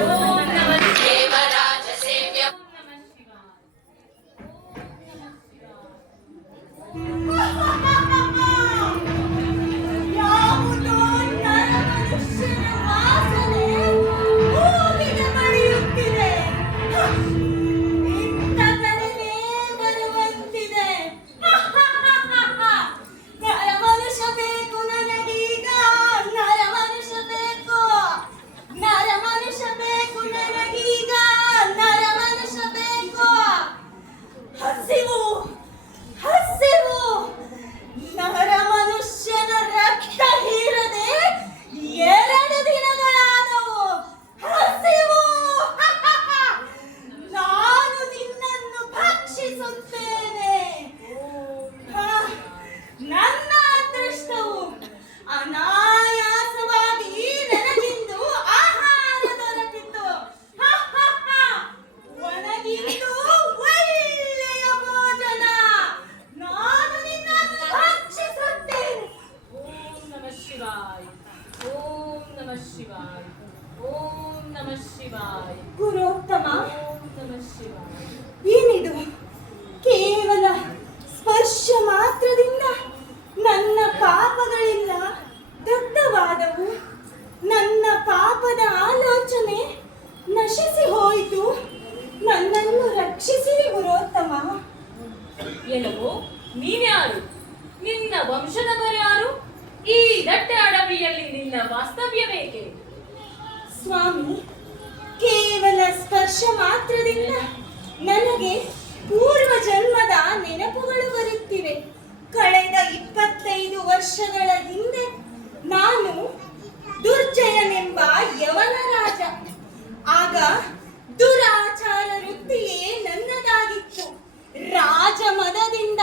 ಓಂ ನಮಃ ದೇವರಾಜ ಸೇವ್ಯ. ಯಾವುದೋ ನರಮನುಷ್ಯನ ವಾಸನೆ ಭೂಮಿಗೆ ಬಡಿಯುತ್ತಿದೆ. ಇಂಥ ಕಡೆನೇ ಬರುವಂತಿದೆ. ನರಮನುಷ್ಯ ಬೇಕು ನನಗೀಗ. ನರಮನುಷ್ಯ ಬೇಕು. ನರಮನುಷ್ಯ ಬೇಕು ನನಗೀಗ. ನರಮನುಷ್ಯ ಬೇಕು. ಹಸಿವು ಹಸಿವು. ನರಮನುಷ್ಯನ ರಕ್ತ ಹೀರದೆ 2 ದಿನಗಳಾದವು. ಹಸಿವು. ನಾನು ನಿನ್ನನ್ನು ಭಕ್ಷಿಸುತ್ತೇನೆ. ನನ್ನ ಅದೃಷ್ಟವು ಅನಾಯಾಸವಾಗಿ ನನಗಿಂದು ಆಹಾರ ದೊರಕಿತು. ಒಣಗಿದ್ದು ಒಳ್ಳೆಯ ಭೋಜನ. ನಾನು ನಿನ್ನನ್ನು ಭಕ್ಷಿಸುತ್ತೇನೆ. ಓಂ ನಮಃ ಶಿವಾಯ. ಓಂ ನಮಃ ಶಿವಾಯ. ಓಂ ನಮಃ ಶಿವಾಯ. ಗುರುತ್ತಮ, ಓಂ ನಮಃ ಶಿವಾಯ. ಏನಿದು? ಕೇವಲ ಸ್ಪರ್ಶ ಮಾತ್ರದಿಂದ ನನ್ನ ಪಾಪಗಳೆಲ್ಲ ದಗ್ಧವಾದವು. ನನ್ನ ಪಾಪದ ಆಲೋಚನೆ ನಶಿಸಿ ಹೋಯಿತು. ನನ್ನನ್ನು ರಕ್ಷಿಸಿರಿ ಗುರುತ್ತಮ. ಎಲ್ಲವೋ ನೀನ್ಯಾರು? ನಿನ್ನ ವಂಶದವರ್ಯಾರು? ಈ ದಟ್ಟ ಅಡವಿಯಲ್ಲಿ ನಿನ್ನ ವಾಸ್ತವ್ಯವೇಕೆ? ಸ್ವಾಮಿ, ಕೇವಲ ಸ್ಪರ್ಶ ಮಾತ್ರದಿಂದ ನನಗೆ ಪೂರ್ವ ಜನ್ಮದ ನೆನಪುಗಳು ಬರುತ್ತಿವೆ. ಕಳೆದ 25 ವರ್ಷಗಳ ಹಿಂದೆ ನಾನು ದುರ್ಜಯನೆಂಬ ಯವನ ರಾಜ. ಆಗ ದುರಾಚಾರ ವೃತ್ತಿಯೇ ನನ್ನದಾಗಿತ್ತು. ರಾಜಮದದಿಂದ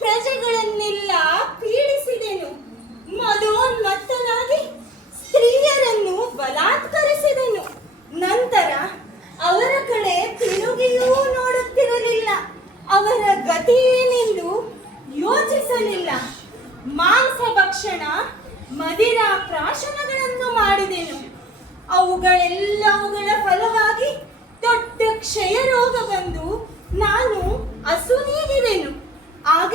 ಪ್ರಜೆಗಳನ್ನೆಲ್ಲ ಪೀಡಿಸಿದೆನು. ಮದೋನ್ಮತ್ತನಾಗಿ ಸ್ತ್ರೀಯರನ್ನು ಬಲಾತ್ಕರಿಸಿದೆನು. ನಂತರ ಅವರ ಕಡೆ ತಿರುಗಿಯೂ ನೋಡುತ್ತಿರಲಿಲ್ಲ. ಅವರ ಗತಿ ಏನೆಂದು ಯೋಚಿಸಲಿಲ್ಲ. ಮಾಂಸ ಭಕ್ಷಣ, ಮದಿರಾ ಪ್ರಾಶನಗಳನ್ನು ಮಾಡಿದೆನು. ಅವುಗಳೆಲ್ಲವುಗಳ ಫಲವಾಗಿ ದೊಡ್ಡ ಕ್ಷಯ ರೋಗ ಬಂದು ನಾನು ಅಸುನೀಗಿದೆನು. ಆಗ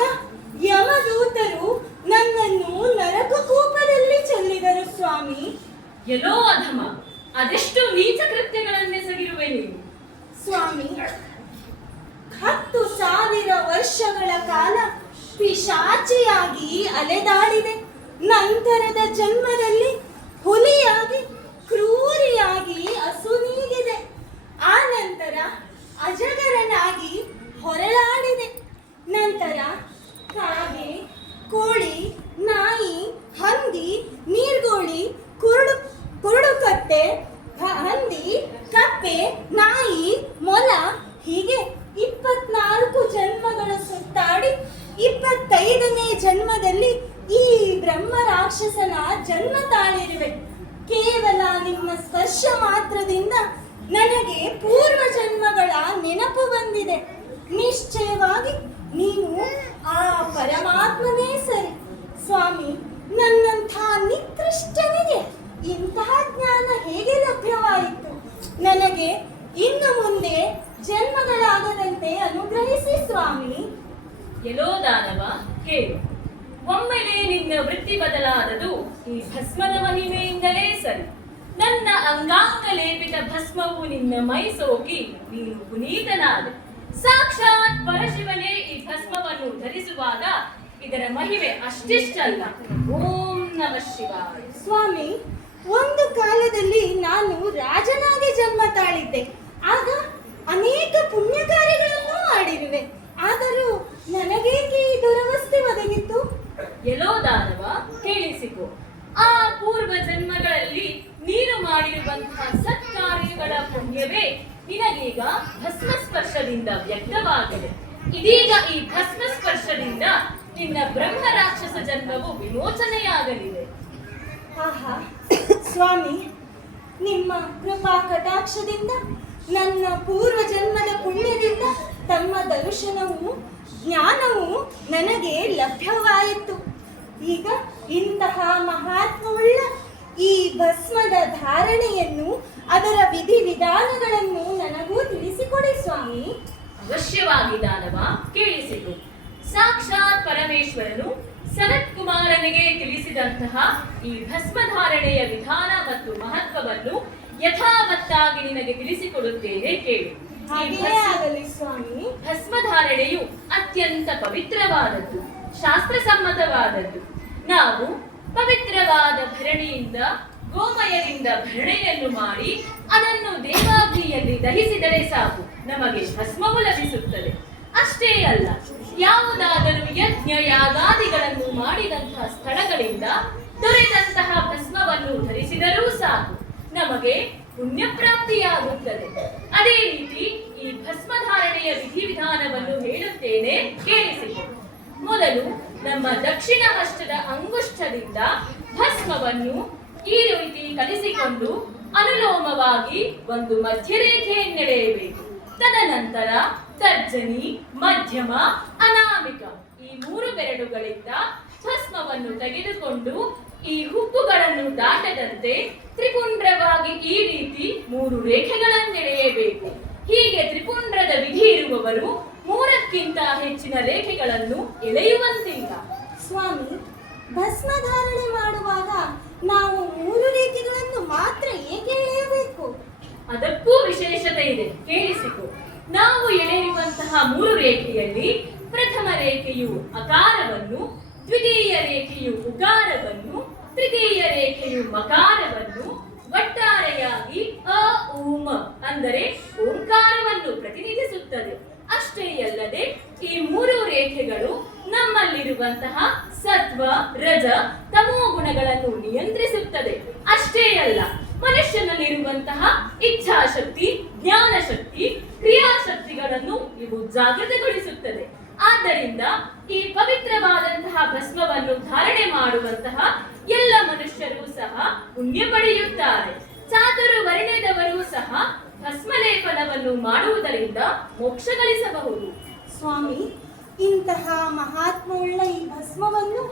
ಯಮದೂತರು ನನ್ನನ್ನು ನರಕಕೂಪದಲ್ಲಿ ಚೆಲ್ಲಿದರು ಸ್ವಾಮಿ. ಎಲ್ಲೋ ಅಧಮ, ಅದೆಷ್ಟು ನೀಚ ಕೃತ್ಯಗಳನ್ನೆಸಗಿರುವೆ ನೀನು. ಸ್ವಾಮಿ, 10,000 ವರ್ಷಗಳ ಕಾಲ ಪಿಶಾಚಿಯಾಗಿ ಅಲೆದಾಡಿದೆ. ನಂತರದ ಜನ್ಮದಲ್ಲಿ ಹುಲಿಯಾಗಿ ಕ್ರೂರಿಯಾಗಿ ಅಸುನೀಗಿದೆ. ಆ ನಂತರ ಅಜಗರನಾಗಿ ಹೊರಳಾಡಿದೆ. ನಂತರ ಕಾಗೆ, ಕೋಳಿ, ನಾಯಿ, ಹಂದಿ, ನೀರ್ಗೋಳಿ, ಕುರುಡುಕಟ್ಟೆ, ಹಂದಿ, ಕಪ್ಪೆ, ನಾಯಿ, ಮೊಲ ಹೀಗೆ 24 ಜನ್ಮಗಳು ಸುತ್ತಾಡಿ 25ನೇ ಜನ್ಮದಲ್ಲಿ ಈ ಬ್ರಹ್ಮ ರಾಕ್ಷಸನ ಜನ್ಮ ತಾಳಿರುವೆ. ಕೇವಲ ನಿಮ್ಮ ಸ್ಪರ್ಶ ಮಾತ್ರದಿಂದ ನನಗೆ ಪೂರ್ವ ಜನ್ಮಗಳ ನೆನಪು ಬಂದಿದೆ. ನಿಶ್ಚಯವಾಗಿ ನೀವು ಆ ಪರಮಾತ್ಮನೇ ಸರಿ. ಸ್ವಾಮಿ, ನನ್ನಂಥ ನಿಕೃಷ್ಟನಿಗೆ ಇಂತಹ ಜ್ಞಾನ ಹೇಗೆ ಲಭ್ಯವಾಯಿತು? ನನಗೆ ಇನ್ನು ಮುಂದೆ ಜನ್ಮಗಳಾಗದಂತೆ ಅನುಗ್ರಹಿಸಿ ಸ್ವಾಮಿ. ಎಲ್ಲೋ ದಾನವ, ಕೇಳು. ಒಮ್ಮೆಲೆ ನಿನ್ನ ವೃತ್ತಿ ಬದಲಾದದು ಈ ಭಸ್ಮದ ಮಹಿಮೆಯಿಂದಲೇ ಸರಿ. ನನ್ನ ಅಂಗಾಂಗ ಲೇಪಿತ ಭಸ್ಮವು ನಿನ್ನ ಮೈ ಸೋಕಿ ನೀನು ಪುನೀತನಾದೆ. ಸಾಕ್ಷಾತ್ ಪರಶಿವನೇ ಈ ಭಸ್ಮವನ್ನು ಧರಿಸುವಾಗ ಇದರ ಮಹಿಮೆ ಅಷ್ಟಿಷ್ಟಲ್ಲ. ಓಂ ನಮಃ ಶಿವಾಯ. ಸ್ವಾಮಿ, ಒಂದು ಕಾಲದಲ್ಲಿ ನಾನು ರಾಜನಾಗಿ ಜನ್ಮ ತಾಳಿದ್ದೆ. ಆಗ ಅನೇಕ ಪುಣ್ಯ ಕಾರ್ಯಗಳನ್ನು ಮಾಡಿರುವೆ. ಆದರೂ ನನಗೇಕೆ ಈ ದುರವಸ್ಥೆ ಒದಗಿತ್ತು? ಎಲ್ಲೋ ದಾನವ, ಕೇಳಿಸಿಕೊ. ಆ ಪೂರ್ವ ಜನ್ಮಗಳಲ್ಲಿ ನೀನು ಮಾಡಿರುವಂತಹ ಸತ್ಕಾರ್ಯಗಳ ಪುಣ್ಯವೇ ನಿನಗೀಗ ಭಸ್ಮ ಸ್ಪರ್ಶದಿಂದ ವ್ಯಕ್ತವಾಗಿದೆ. ಇದೀಗ ಈ ಭಸ್ಮ ಸ್ಪರ್ಶದಿಂದ ನಿನ್ನ ಬ್ರಹ್ಮ ರಾಕ್ಷಸ ಜನ್ಮವು ವಿಮೋಚನೆಯಾಗಲಿದೆ. ಆಹಾ, ಸ್ವಾಮಿ, ನಿಮ್ಮ ಕೃಪಾ ಕಟಾಕ್ಷದಿಂದ ನನ್ನ ಪೂರ್ವ ಜನ್ಮದ ಪುಣ್ಯದಿಂದ ತಮ್ಮ ದರ್ಶನವು ಜ್ಞಾನವು ನನಗೆ ಲಭ್ಯವಾಯಿತು. ಈಗ ಇಂತಹ ಮಹಾತ್ಮವುಳ್ಳ ಈ ಭಸ್ಮದ ಧಾರಣೆಯನ್ನು ಅದರ ವಿಧಿವಿಧಾನಗಳನ್ನು ನನಗೂ ತಿಳಿಸಿಕೊಡಿ ಸ್ವಾಮಿ. ಅವಶ್ಯವಾಗಿ ದಾನವ, ಕೇಳಿಸಿತು. ಸಾಕ್ಷಾತ್ ಪರಮೇಶ್ವರನು ಸನತ್ ಕುಮಾರನಿಗೆ ತಿಳಿಸಿದಂತಹ ಈ ಭಸ್ಮಧಾರಣೆಯ ವಿಧಾನ ಮತ್ತು ಮಹತ್ವವನ್ನು ಯಥಾವತ್ತಾಗಿ ನಿನಗೆ ತಿಳಿಸಿಕೊಡುತ್ತೇನೆ, ಕೇಳು. ಈ ಹಾಗೆಯೇ ಆಗಲಿ ಸ್ವಾಮಿ. ಭಸ್ಮಧಾರಣೆಯು ಅತ್ಯಂತ ಪವಿತ್ರವಾದದ್ದು, ಶಾಸ್ತ್ರಸಮ್ಮತವಾದದ್ದು. ನಾವು ಪವಿತ್ರವಾದ ಭರಣಿಯಿಂದ, ಗೋಮಯದಿಂದ ಭರಣೆಯನ್ನು ಮಾಡಿ ಅದನ್ನು ದೇವಾಗ್ನಿಯಲ್ಲಿ ದಹಿಸಿದರೆ ಸಾಕು, ನಮಗೆ ಭಸ್ಮವು ಲಭಿಸುತ್ತದೆ. ಅಷ್ಟೇ ಅಲ್ಲ, ಯಾವುದಾದರೂ ಯಜ್ಞ ಯಾಗಾದಿಗಳನ್ನು ಮಾಡಿದಂತಹ ಸ್ಥಳಗಳಿಂದ ದೊರೆತಂತಹ ಭಸ್ಮವನ್ನು ಧರಿಸಿದರೂ ಸಾಕು, ನಮಗೆ ಪುಣ್ಯ ಪ್ರಾಪ್ತಿಯಾಗುತ್ತದೆ. ಅದೇ ರೀತಿ ಈ ಭಸ್ಮಧಾರಣೆಯ ವಿಧಿವಿಧಾನವನ್ನು ಹೇಳುತ್ತೇನೆ, ಕೇಳಿಸಿಕೊ. ಮೊದಲು ನಮ್ಮ ದಕ್ಷಿಣ ಹಸ್ತದ ಅಂಗುಷ್ಠದಿಂದ ಭಸ್ಮವನ್ನು ಈ ರೀತಿ ಕಲಿಸಿಕೊಂಡು ಅನುಲೋಮವಾಗಿ ಒಂದು ಮಧ್ಯರೇಖೆಯನ್ನೆಳೆಯಬೇಕು. ತದನಂತರ ತರ್ಜನಿ, ಮಧ್ಯಮ, ಅನಾಮಿಕ ಈ 3 ಬೆರಳುಗಳಿಂದ ಭಸ್ಮವನ್ನು ತೆಗೆದುಕೊಂಡು ಈ ಹುಕ್ಕುಗಳನ್ನು ದಾಟದಂತೆ ತ್ರಿಪುಂಡ್ರವಾಗಿ ಈ ರೀತಿ 3 ರೇಖೆಗಳನ್ನೆಳೆಯಬೇಕು. ಹೀಗೆ ತ್ರಿಪುಂಡ್ರದ ವಿಧಿ ಇರುವವರು 3ಕ್ಕಿಂತ ಹೆಚ್ಚಿನ ರೇಖೆಗಳನ್ನು ಎಳೆಯುವಂತಿಲ್ಲ. ಸ್ವಾಮಿ, ಭಸ್ಮಧಾರಣೆ ಮಾಡುವಾಗ ನಾವು 3 ರೇಖೆಗಳನ್ನು ಮಾತ್ರ ಏಕೆ ಎಳೆಯಬೇಕು? ಅದಕ್ಕೂ ವಿಶೇಷತೆ ಇದೆ, ಕೇಳಿಸಿಕೊ. ನಾವು ಎಳೆಯುವಂತಹ 3 ರೇಖೆಯಲ್ಲಿ ಪ್ರಥಮ ರೇಖೆಯು ಅಕಾರವನ್ನು, ದ್ವಿತೀಯ ರೇಖೆಯು ಉಕಾರವನ್ನು, ತೃತೀಯ ರೇಖೆಯು ಮಕಾರವನ್ನು, ಒಟ್ಟಾರೆಯಾಗಿ ಅ ಊಮ ಅಂದರೆ ಓಂಕಾರವನ್ನು ಪ್ರತಿನಿಧಿಸುತ್ತದೆ. ಅಷ್ಟೇ ಅಲ್ಲದೆ ಈ 3 ರೇಖೆಗಳು ನಮ್ಮಲ್ಲಿರುವಂತಹ ಸತ್ವ, ರಜ, ತಮೋ ಗುಣಗಳನ್ನು ನಿಯಂತ್ರಿಸುತ್ತದೆ. ಅಷ್ಟೇ ಅಲ್ಲ, ಮನುಷ್ಯನಲ್ಲಿರುವಂತಹ ಇಚ್ಛಾಶಕ್ತಿ, ಜ್ಞಾನಶಕ್ತಿ, ಕ್ರಿಯಾಶಕ್ತಿಗಳನ್ನು ಇವು ಜಾಗೃತಗೊಳಿಸುತ್ತದೆ. ಆದ್ದರಿಂದ ಈ ಪವಿತ್ರವಾದಂತಹ ಭಸ್ಮವನ್ನು ಧಾರಣೆ ಮಾಡುವಂತಹ ಎಲ್ಲ ಮನುಷ್ಯರು ಸಹ ಪುಣ್ಯ ಪಡೆಯುತ್ತಾರೆ. ಚಾತುರು ವರ್ಣದವರು ಸಹ ಭಸ್ಮಲೇಪನವನ್ನು ಮಾಡುವುದರಿಂದ ಮೋಕ್ಷ ಗಳಿಸಬಹುದು. ಸ್ವಾಮಿ, ಇಂತಹ ಮಹಾತ್ಮವುಳ್ಳ ಈ ಭಸ್ಮವನ್ನು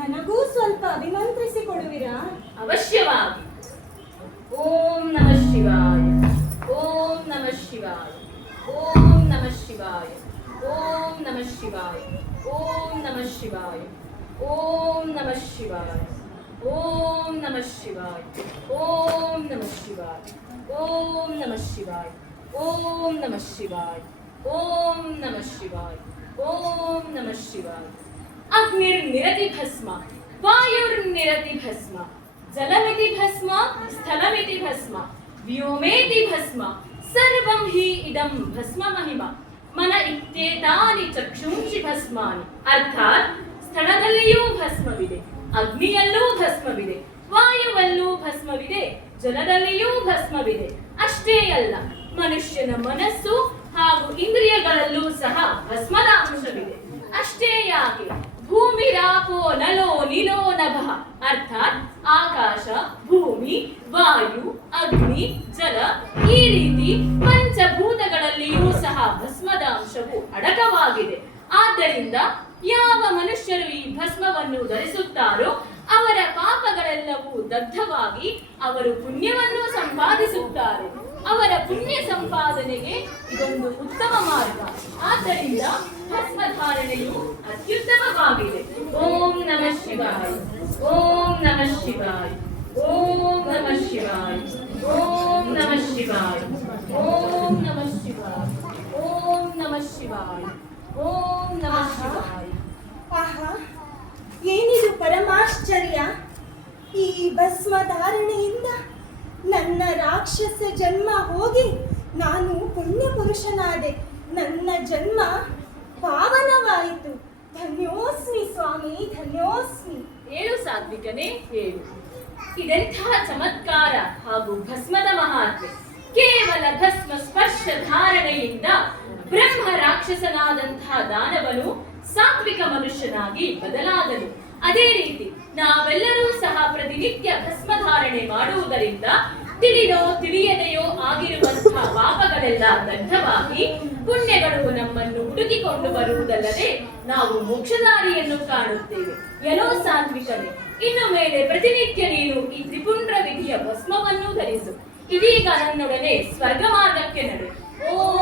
ನನಗೂ ಸ್ವಲ್ಪ ಅಭಿಮಂತ್ರಿಸಿಕೊಡುವಿರಾ? ಅವಶ್ಯವಾಗಿ. ಓಂ ನಮಃ ಶಿವಾಯ, ಓಂ ನಮಃ ಶಿವಾಯ, ಓಂ ನಮಃ ಶಿವಾಯ, ಓಂ ನಮಃ ಶಿವಾಯ, ಓಂ ನಮಃ ಶಿವಾಯ, ಓಂ ನಮಃ ಶಿವಾಯ, ಓಂ ನಮಃ ಶಿವಾಯ, ಓಂ ನಮಃ ಶಿವಾಯ, ಓಂ ನಮಃ ಶಿವಾಯ, ಓಂ ನಮಃ ಶಿವಾಯ, ಓಂ ನಮಃ ಶಿವಾಯ, ಓಂ ನಮಃ ಶಿವಾಯ. ಅಗ್ನಿರ್ನಿರತಿ ಭಸ್ಮ, ವಾಯುರ್ನಿರತಿ ಭಸ್ಮ, ಜಲಮಿತಿ ಭಸ್ಮ, ಸ್ಥಳಮಿತಿ ಭಸ್ಮ, ವ್ಯೋಮೇತಿ ಭಸ್ಮ, ಸರ್ವಂ ಹಿ ಇದಂ ಭಸ್ಮ ಮಹಿಮ. ಮನ ಇತ್ಯೇತಾನಿ ಚಕ್ಷುಂಷಿ ಭಸ್ಮಾನಿ. ಅರ್ಥಾತ್ ಸ್ಥಳದಲ್ಲಿಯೂ ಭಸ್ಮವಿದೆ, ಅಗ್ನಿಯಲ್ಲೂ ಭಸ್ಮವಿದೆ, ವಾಯುವಲ್ಲೂ ಭಸ್ಮವಿದೆ, ಜಲದಲ್ಲಿಯೂ ಭಸ್ಮವಿದೆ. ಅಷ್ಟೇ ಅಲ್ಲ, ಮನುಷ್ಯನ ಮನಸ್ಸು ಹಾಗೂ ಇಂದ್ರಿಯಗಳಲ್ಲೂ ಸಹ ಭಸ್ಮದ ಅಂಶವಿದೆ. ಅಷ್ಟೇ ಯಾಕೆ, ಭೂಮಿರಾಪೋ ನಲೋ ನಿಲೋ ನಭಃ ಅರ್ಥಾತ್ ಆಕಾಶ, ಭೂಮಿ, ವಾಯು, ಅಗ್ನಿ, ಜಲ ಈ ರೀತಿ ಪಂಚಭೂತಗಳಲ್ಲಿಯೂ ಸಹ ಭಸ್ಮದ ಅಂಶವು ಅಡಕವಾಗಿದೆ. ಆದ್ದರಿಂದ ಯಾವ ಮನುಷ್ಯರು ಈ ಭಸ್ಮವನ್ನು ಧರಿಸುತ್ತಾರೋ ಅವರ ಪಾಪಗಳೆಲ್ಲವೂ ದಗ್ಧವಾಗಿ ಅವರು ಪುಣ್ಯವನ್ನು ಸಂಪಾದಿಸುತ್ತಾರೆ. ಅವರ ಪುಣ್ಯ ಸಂಪಾದನೆಗೆ ಇದೊಂದು ಉತ್ತಮ ಮಾರ್ಗ. ಆದ್ದರಿಂದ ಭಸ್ಮಧಾರಣೆಯು ಅತ್ಯುತ್ತಮವಾಗಿದೆ. ಓಂ ನಮಃ ಶಿವಾಯ, ಓಂ ನಮಃ ಶಿವಾಯ, ಓಂ ನಮಃ ಶಿವಾಯ, ಓಂ ನಮಃ ಶಿವಾಯ, ಓಂ ನಮಃ ಶಿವಾಯ, ಓಂ ನಮಃ ಶಿವಾಯ, ಓಂ ನಮಃ ಶಿವಾಯ. ಆಹಾ, ಏನಿದು ಪರಮಾಶ್ಚರ್ಯ! ಈ ಭಸ್ಮಧಾರಣೆಯಿಂದ ನನ್ನ ರಾಕ್ಷಸ ಜನ್ಮ ಹೋಗಿ ನಾನು ಪುಣ್ಯ ಪುರುಷನಾದೆ. ನನ್ನ ಜನ್ಮ ಪಾವನವಾಯಿತು. ಧನ್ಯೋಸ್ಮಿ ಸ್ವಾಮಿ, ಧನ್ಯೋಸ್ಮಿ. ಹೇಳು ಸಾತ್ವಿಕನೇ, ಹೇಳು. ಇದೆಂತಹ ಚಮತ್ಕಾರ ಹಾಗೂ ಭಸ್ಮದ ಮಹಾತ್ಮೆ! ಕೇವಲ ಭಸ್ಮ ಸ್ಪರ್ಶ ಧಾರಣೆಯಿಂದ ಬ್ರಹ್ಮ ರಾಕ್ಷಸನಾದಂತಹ ದಾನವನು ಸಾತ್ವಿಕ ಮನುಷ್ಯನಾಗಿ ಬದಲಾದನು. ಅದೇ ರೀತಿ ನಾವೆಲ್ಲರೂ ಸಹ ಪ್ರತಿನಿತ್ಯ ಭಸ್ಮಧಾರಣೆ ಮಾಡುವುದರಿಂದ ತಿಳಿದೋ ತಿಳಿಯದೆಯೋ ಆಗಿರುವಂತಹ ಪಾಪಗಳೆಲ್ಲ ದಗ್ಧವಾಗಿ ಪುಣ್ಯಗಳು ನಮ್ಮನ್ನು ಹುಡುಕಿಕೊಂಡು ಬರುವುದಲ್ಲದೆ ನಾವು ಮೋಕ್ಷದಾರಿಯನ್ನು ಕಾಣುತ್ತೇವೆ. ಎಲ್ಲೋ ಸಾತ್ವಿಕನೇ, ಇನ್ನು ಮೇಲೆ ಪ್ರತಿನಿತ್ಯ ನೀನು ಈ ತ್ರಿಪುಂಡ್ರ ವಿಧಿಯ ಭಸ್ಮವನ್ನು ಧರಿಸು. ಇದೀಗ ನನ್ನೊಡನೆ ಸ್ವರ್ಗ ಮಾರ್ಗಕ್ಕೆ ನಡೆ. ಓಂ